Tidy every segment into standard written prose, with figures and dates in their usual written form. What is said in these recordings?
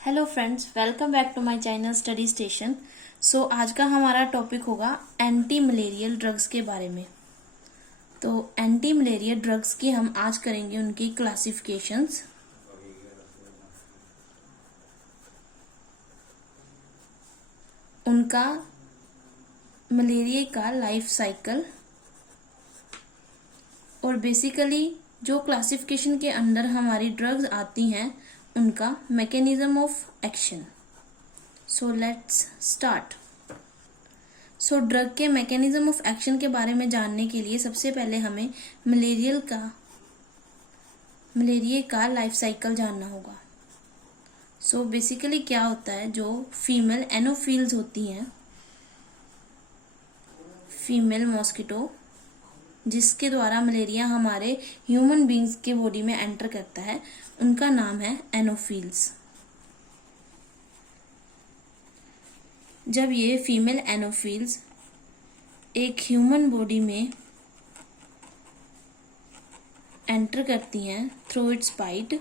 Hello friends, welcome back to my channel study station. So आज का हमारा topic होगा एंटी मलेरियल ड्रग्स के बारे में। तो एंटी मलेरियल ड्रग्स की हम आज करेंगे उनकी क्लासिफिकेशंस। उनका मलेरिया का लाइफ साइकिल और बेसिकली जो क्लासिफिकेशन के अंदर हमारी ड्रग्स आती हैं उनका mechanism of action. So let's start. So drug के मैकेनिज्म ऑफ एक्शन के बारे में जानने के लिए सबसे पहले हमें मलेरिया का लाइफ साइकिल जानना होगा। सो बेसिकली क्या होता है, जो फीमेल एनोफिल्स होती हैं, फीमेल मॉस्किटो, जिसके द्वारा मलेरिया हमारे ह्यूमन बींग्स के बॉडी में एंटर करता है, उनका नाम है एनोफिल्स। जब ये फीमेल एनोफिल्स एक ह्यूमन बॉडी में एंटर करती हैं थ्रू इट्स बाइट,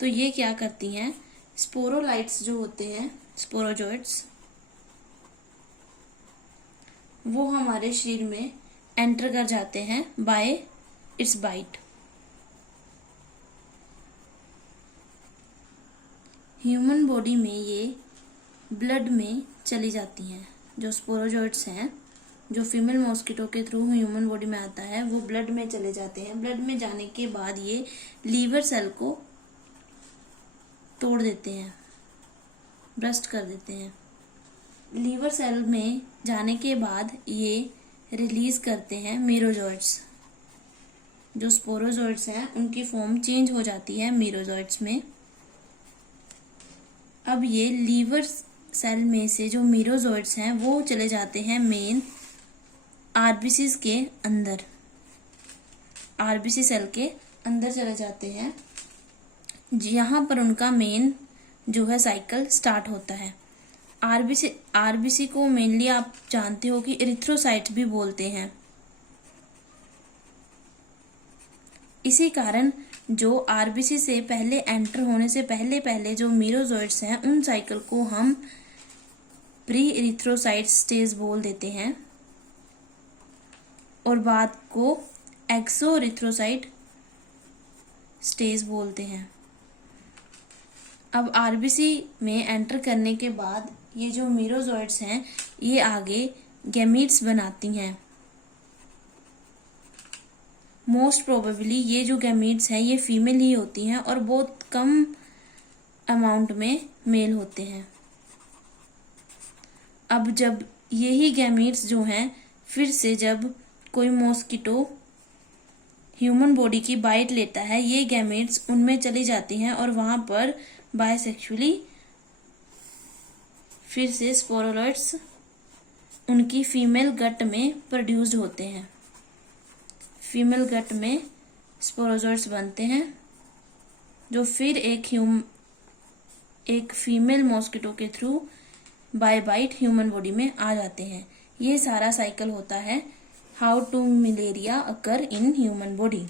तो ये क्या करती हैं, स्पोरोलाइट्स जो होते हैं, स्पोरोजोइट्स, वो हमारे शरीर में एंटर कर जाते हैं by its bite. Human body में ये ब्लड में चली जाती हैं। जो स्पोरोजोइट्स हैं, जो फीमेल मॉस्किटो के थ्रू ह्यूमन बॉडी में आता है, वो ब्लड में चले जाते हैं। ब्लड में जाने के बाद ये लीवर सेल को तोड़ देते हैं, ब्रस्ट कर देते हैं। लीवर सेल में जाने के बाद ये रिलीज करते हैं मीरोजोइट्स। जो स्पोरोजोइट्स हैं उनकी फॉर्म चेंज हो जाती है मीरोजोइट्स में। अब ये लीवर सेल में से जो मीरोजोइट्स हैं वो चले जाते हैं मेन आरबीसी के अंदर, आरबीसी सेल के अंदर चले जाते हैं। यहाँ पर उनका मेन जो है साइकिल स्टार्ट होता है। आरबीसी को मेनली आप जानते हो कि एरिथ्रोसाइट भी बोलते हैं। इसी कारण जो आरबीसी से पहले एंटर होने से पहले जो मीरोजोइट्स हैं, उन साइकिल को हम प्री एरिथ्रोसाइट स्टेज बोल देते हैं और बाद को एक्सो एरिथ्रोसाइट स्टेज बोलते हैं। अब आरबीसी में एंटर करने के बाद ये जो मीरोजोइट्स हैं ये आगे गैमीट्स बनाती हैं। मोस्ट प्रोबेबली ये जो गैमीट्स हैं ये फीमेल ही होती हैं और बहुत कम अमाउंट में मेल होते हैं। अब जब यही गैमीट्स जो हैं फिर से जब कोई मॉस्किटो ह्यूमन बॉडी की बाइट लेता है, ये गैमीट्स उनमें चली जाती हैं और वहां पर बायसेक्सुअली फिर से स्पोरोलाइट्स उनकी फीमेल गट में प्रोड्यूस्ड होते हैं। फीमेल गट में स्पोरोजोइट्स बनते हैं जो फिर एक फीमेल मॉस्किटो के through by bite human body में आ जाते हैं। ये सारा साइकिल होता है how to malaria occur in human body.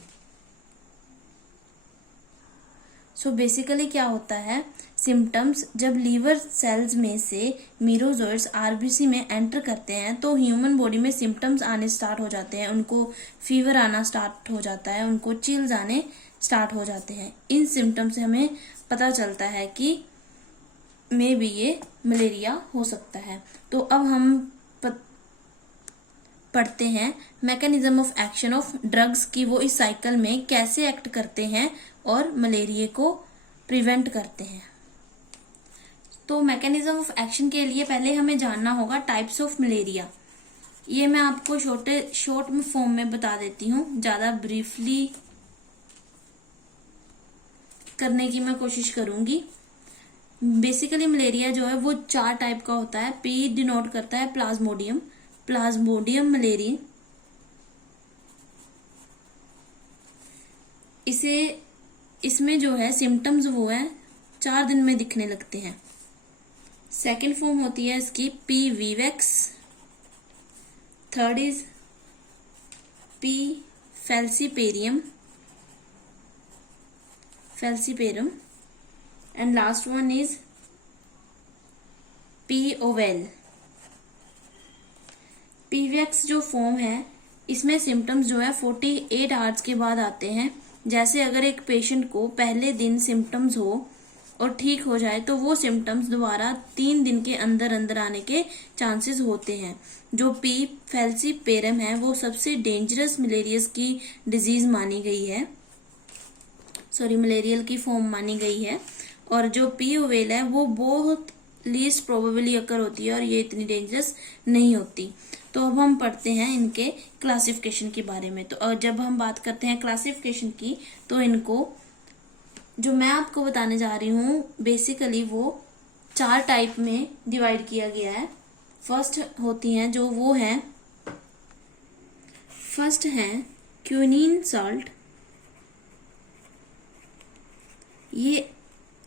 So basically क्या होता है, सिम्टम्स, जब लीवर सेल्स में से मीरोजोइट्स आरबीसी में एंटर करते हैं तो ह्यूमन बॉडी में सिम्टम्स आने स्टार्ट हो जाते हैं। उनको फीवर आना स्टार्ट हो जाता है, उनको चिल्स आने स्टार्ट हो जाते हैं। इन सिम्टम्स से हमें पता चलता है कि मे बी ये मलेरिया हो सकता है। तो अब हम पढ़ते हैं mechanism of action of drugs की, वो इस साइकिल में कैसे एक्ट करते हैं और मलेरिया को प्रिवेंट करते हैं। तो मैकेनिज्म ऑफ एक्शन के लिए पहले हमें जानना होगा टाइप्स ऑफ मलेरिया। ये मैं आपको शॉर्ट में फॉर्म में बता देती हूँ, ज्यादा ब्रीफली करने की मैं कोशिश करूंगी। बेसिकली मलेरिया जो है वो 4 टाइप का होता है। पी डिनोट करता है प्लाज्मोडियम मलेरिया। इसमें जो है सिम्टम्स वो है 4 दिन में दिखने लगते हैं। सेकेंड फॉर्म होती है इसकी P vivax. Third is P falciparum. And last one is P ovale. P vivax जो फॉर्म है इसमें सिम्टम्स जो है 48 आवर्स के बाद आते हैं। जैसे अगर एक पेशेंट को पहले दिन सिम्टम्स हो और ठीक हो जाए तो वो सिम्टम्स दोबारा 3 दिन के अंदर अंदर आने के चांसेस होते हैं। जो पी फैल्सीपेरम है वो सबसे डेंजरस मलेरियस की डिजीज मानी गई है, मलेरियल की फॉर्म मानी गई है। और जो पी ओवेल है वो बहुत लीस्ट प्रोबेबली अकर होती है और ये इतनी डेंजरस नहीं होती। तो अब हम पढ़ते हैं इनके क्लासिफिकेशन के बारे में। तो जब हम बात करते हैं क्लासिफिकेशन की तो इनको जो मैं आपको बताने जा रही हूँ बेसिकली वो 4 टाइप में डिवाइड किया गया है। फर्स्ट होती हैं जो वो है, फर्स्ट है क्विनीन सॉल्ट, ये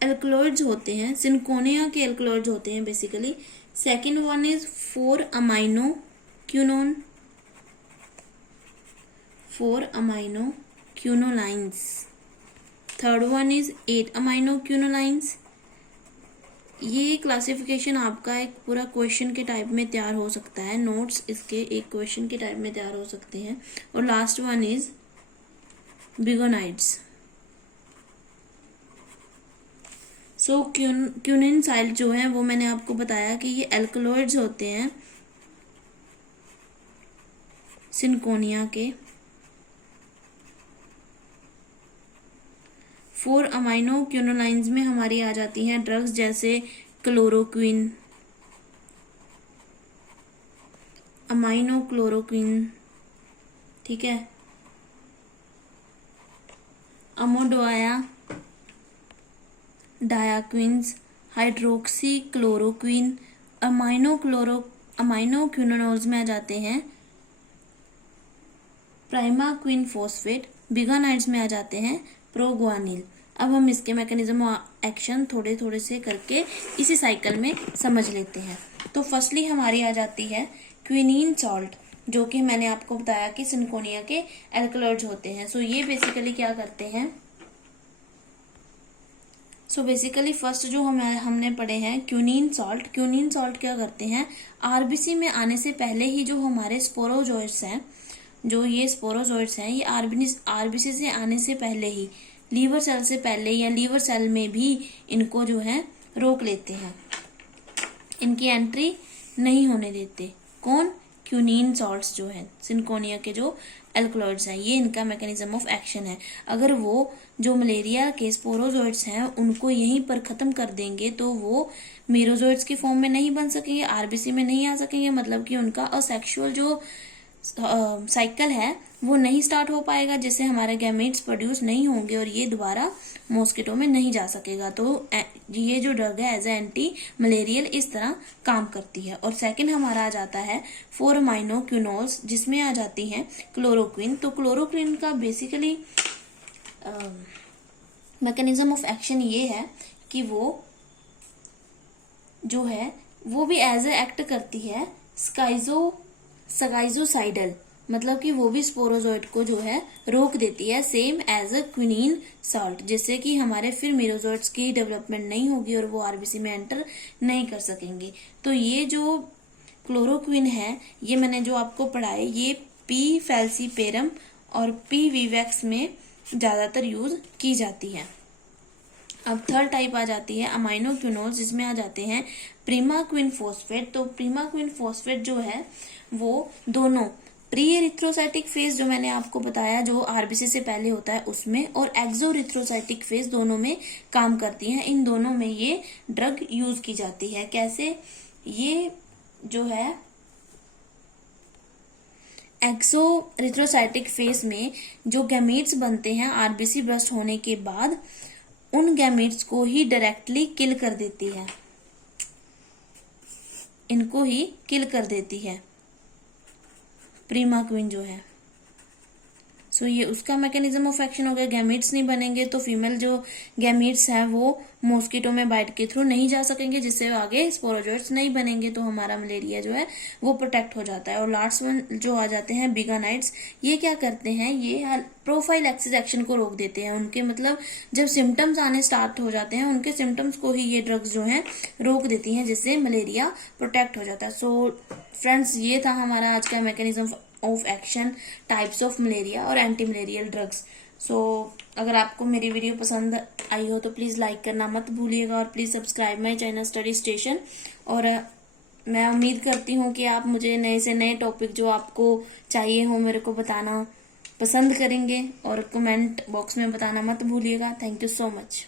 एल्कलॉइड्स होते हैं, सिनकोनिया के एल्कलॉइड्स होते हैं basically. Second one is 4 amino quinone, 4 amino quinolines. Third one is 8 amino quinolines. ये क्लासिफिकेशन आपका एक पूरा क्वेश्चन के टाइप में तैयार हो सकता है, नोट्स इसके एक क्वेश्चन के टाइप में तैयार हो सकते हैं। और last one is biguanides. So quinine salt जो है वो मैंने आपको बताया कि ये एल्कलॉइड्स होते हैं सिनकोनिया के। 4 अमाइनो क्यूनोलाइंस में हमारी आ जाती हैं ड्रग्स जैसे क्लोरोक्विन, अमाइनो क्लोरोक्विन, ठीक है, अमोडोया, डायाक्विन्स, हाइड्रोक्सी क्लोरोक्विन। अमाइनो क्यूनोनोल्स में आ जाते हैं प्राइमाक्विन फॉस्फेट। बिगानाइड्स में आ जाते हैं प्रोग्वानिल। अब हम इसके मैकेनिज्म एक्शन थोड़े थोड़े से करके इसी साइकिल में समझ लेते हैं। तो फर्स्टली हमारी आ जाती है क्विनीन सॉल्ट, जो कि मैंने आपको बताया कि सिनकोनिया के एल्कलॉइड्स होते हैं। सो ये बेसिकली क्या करते हैं, बेसिकली फर्स्ट जो हमने पढ़े हैं क्यूनीन सॉल्ट। क्यूनीन सॉल्ट क्या करते हैं, आरबीसी में आने से पहले ही जो हमारे स्पोरोजोइट्स हैं, जो ये स्पोरोजोइट्स हैं, ये आरबीसी से आने से पहले ही लीवर सेल से पहले या लीवर सेल में भी इनको जो है रोक लेते हैं, इनकी एंट्री नहीं होने देते। कौन, क्यूनीन सॉल्ट्स जो है सिनकोनिया के जो एल्कलॉइड्स हैं, ये इनका मैकेनिज्म ऑफ एक्शन है। अगर वो जो मलेरिया के स्पोरोजोइट्स हैं उनको यहीं पर खत्म कर देंगे तो वो मीरोजोइट्स की फॉर्म में नहीं बन सकेंगे, आरबीसी में नहीं आ सकेंगे, मतलब कि उनका असेक्सुअल जो साइकिल है वो नहीं स्टार्ट हो पाएगा, जिससे हमारे गैमेट्स प्रोड्यूस नहीं होंगे और ये दोबारा मॉस्किटो में नहीं जा सकेगा। तो ये जो ड्रग है एज ए एंटी मलेरियल इस तरह काम करती है। और सेकंड हमारा आ जाता है 4 अमाइनो क्यूनोल्स, जिसमें आ जाती हैं क्लोरोक्विन। तो क्लोरोक्विन का बेसिकली मैकेनिज्म ऑफ एक्शन ये है कि वो जो है वो भी एज ए एक्ट करती है स्काइजोसाइडल, मतलब कि वो भी स्पोरोजोइट को जो है रोक देती है, same as a quinine salt, जिससे कि हमारे फिर मीरोजोइट्स की डेवलपमेंट नहीं होगी और वो आरबीसी में एंटर नहीं कर सकेंगे। तो ये जो क्लोरोक्विन है ये मैंने जो आपको पढ़ाए ये पी फैल्सीपेरम और पी विवैक्स में ज्यादातर यूज की जाती है। अब थर्ड टाइप आ जाती है अमाइनो क्यूनोल्स, जिसमें आ जाते हैं प्रीमाक्विन फॉस्फेट। तो प्रीमाक्विन फॉस्फेट जो है वो दोनों प्री एरिथ्रोसाइटिक फेज जो मैंने आपको बताया जो आरबीसी से पहले होता है उसमें, और एक्सोरिथ्रोसाइटिक फेज दोनों में काम करती हैं। इन दोनों में ये ड्रग यूज की जाती है। कैसे, ये जो है एक्सोरिथ्रोसाइटिक फेज में जो गैमेट्स बनते हैं आरबीसी ब्रस्ट होने के बाद, उन गैमेट्स को ही डायरेक्टली किल कर देती है, इनको ही किल कर देती है प्रीमाक्विन जो है। सो ये उसका मैकेनिज्म ऑफ एक्शन हो गया। गैमीट्स नहीं बनेंगे तो फीमेल जो गैमीट्स हैं वो मॉस्किटो में बाइट के थ्रू नहीं जा सकेंगे, जिससे आगे स्पोरोजोइट्स नहीं बनेंगे, तो हमारा मलेरिया जो है वो प्रोटेक्ट हो जाता है। और लास्ट वन जो आ जाते हैं बिगानाइट्स, ये क्या करते हैं, ये प्रोफाइल एक्सिस एक्शन को रोक देते हैं। उनके मतलब जब सिम्टम्स आने स्टार्ट हो जाते हैं, उनके सिम्टम्स को ही ये ड्रग्स जो हैं रोक देती हैं, जिससे मलेरिया प्रोटेक्ट हो जाता है। सो फ्रेंड्स, ये था हमारा आज का mechanism of action, types of malaria और एंटी मलेरियल ड्रग्स। सो अगर आपको मेरी वीडियो पसंद आई हो तो प्लीज़ लाइक करना मत भूलिएगा और please subscribe my channel study station. और मैं उम्मीद करती हूँ कि आप मुझे नए से नए टॉपिक जो आपको चाहिए हो मेरे को बताना पसंद करेंगे, और कमेंट बॉक्स में बताना मत भूलिएगा। Thank you so much.